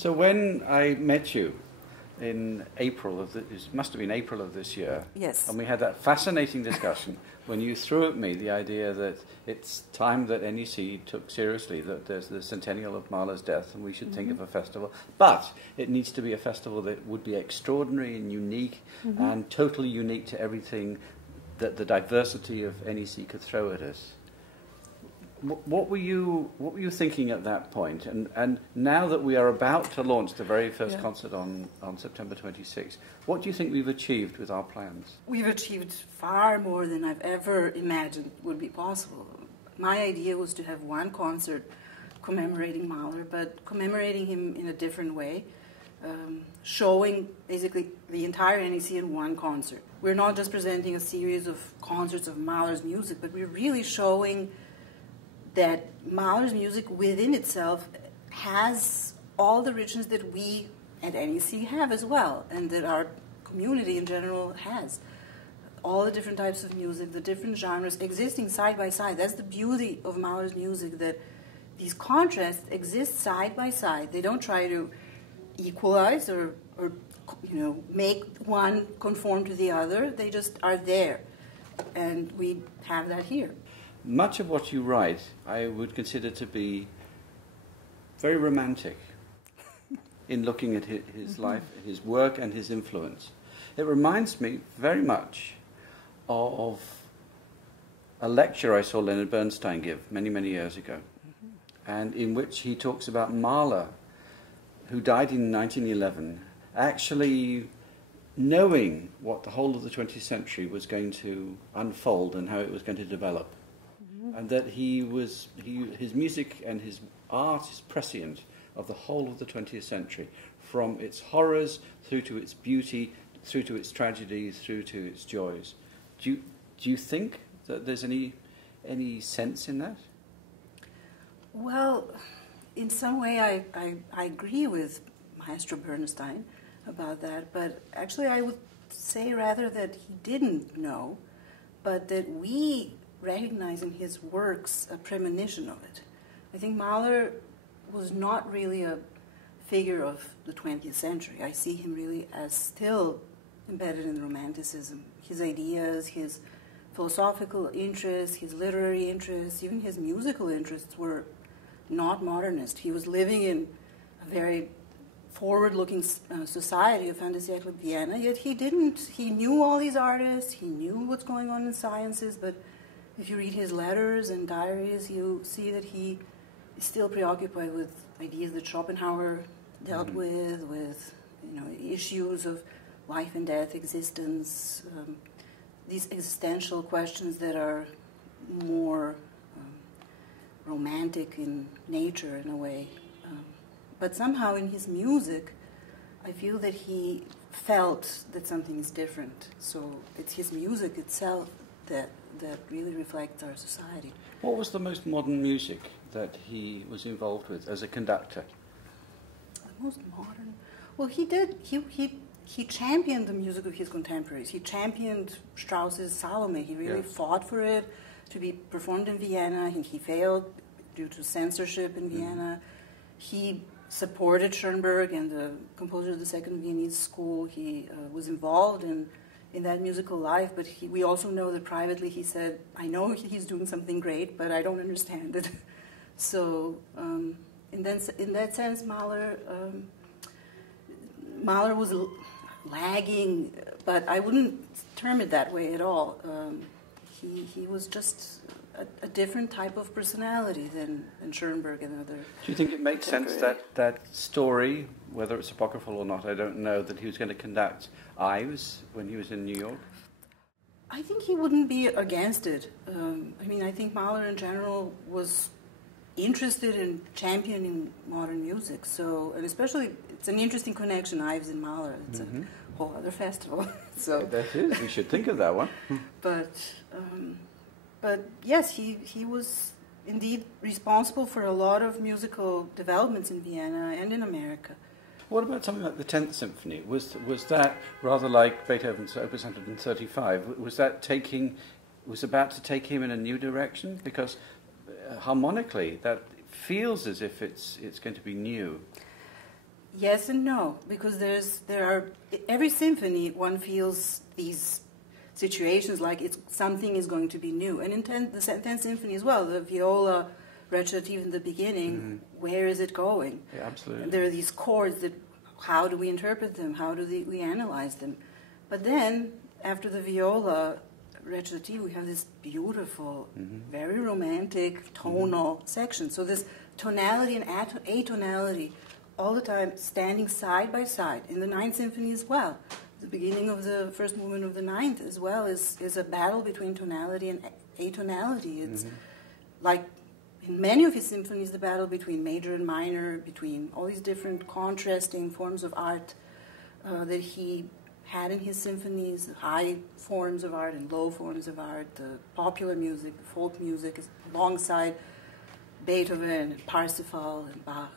So when I met you in April of it must have been April of this year. Yes. And we had that fascinating discussion when you threw at me the idea that it's time that NEC took seriously that there's the centennial of Mahler's death and we should think of a festival. But it needs to be a festival that would be extraordinary and unique and totally unique to everything that the diversity of NEC could throw at us. What were you thinking at that point? And now that we are about to launch the very first concert on September 26th, what do you think we've achieved with our plans? We've achieved far more than I've ever imagined would be possible. My idea was to have one concert commemorating Mahler, but commemorating him in a different way, showing basically the entire NEC in one concert. We're not just presenting a series of concerts of Mahler's music, but we're really showing that Mahler's music within itself has all the richness that we at NEC have as well, and that our community in general has. All the different types of music, the different genres existing side by side. That's the beauty of Mahler's music, that these contrasts exist side by side. They don't try to equalize or make one conform to the other. They just are there, and we have that here. Much of what you write, I would consider to be very romantic in looking at his life, his work, and his influence. It reminds me very much of a lecture I saw Leonard Bernstein give many, many years ago, and in which he talks about Mahler, who died in 1911, actually knowing what the whole of the 20th century was going to unfold and how it was going to develop. And that his music and his art is prescient of the whole of the 20th century, from its horrors through to its beauty, through to its tragedies, through to its joys. Do you think that there's any sense in that? Well, in some way I agree with Maestro Bernstein about that, but actually I would say rather that he didn't know, but that we recognize in his works a premonition of it. I think Mahler was not really a figure of the 20th century. I see him really as still embedded in Romanticism. His ideas, his philosophical interests, his literary interests, even his musical interests were not modernist. He was living in a very forward-looking society of fin de siècle Vienna, yet he knew all these artists, he knew what's going on in sciences, but if you read his letters and diaries, you see that he is still preoccupied with ideas that Schopenhauer dealt with issues of life and death, existence, these existential questions that are more romantic in nature in a way. But somehow in his music, I feel that he felt that something is different. So it's his music itself that really reflects our society. What was the most modern music that he was involved with as a conductor? The most modern? Well, he championed the music of his contemporaries. He championed Strauss's Salome. He really fought for it to be performed in Vienna, and he failed due to censorship in Vienna. He supported Schoenberg and the composer of the Second Viennese School. He was involved in that musical life, but we also know that privately he said, I know he's doing something great, but I don't understand it. So in that sense, Mahler was lagging, but I wouldn't term it that way at all. He was just a different type of personality than Schoenberg and other. Do you think it makes sense that story, whether it's apocryphal or not, I don't know, that he was going to conduct Ives when he was in New York? I think he wouldn't be against it. I think Mahler in general was interested in championing modern music. So, and especially, it's an interesting connection, Ives and Mahler. It's a whole other festival. So that is. We should think of that one. But yes, he was indeed responsible for a lot of musical developments in Vienna and in America. What about something like the 10th Symphony? Was that rather like Beethoven's Opus 135? Was about to take him in a new direction? Because harmonically, that feels as if it's going to be new. Yes and no, because every symphony one feels these situations like something is going to be new. And in the 10th Symphony as well, the viola recitative in the beginning, where is it going? Yeah, absolutely. And there are these chords that, how do we interpret them? How do we analyze them? But then, after the viola recitative, we have this beautiful, very romantic, tonal section. So this tonality and atonality all the time standing side by side. In the 9th Symphony as well. The beginning of the first movement of the 9th as well is a battle between tonality and atonality. It's like in many of his symphonies, the battle between major and minor, between all these different contrasting forms of art that he had in his symphonies, high forms of art and low forms of art, the popular music, the folk music, alongside Beethoven and Parsifal and Bach.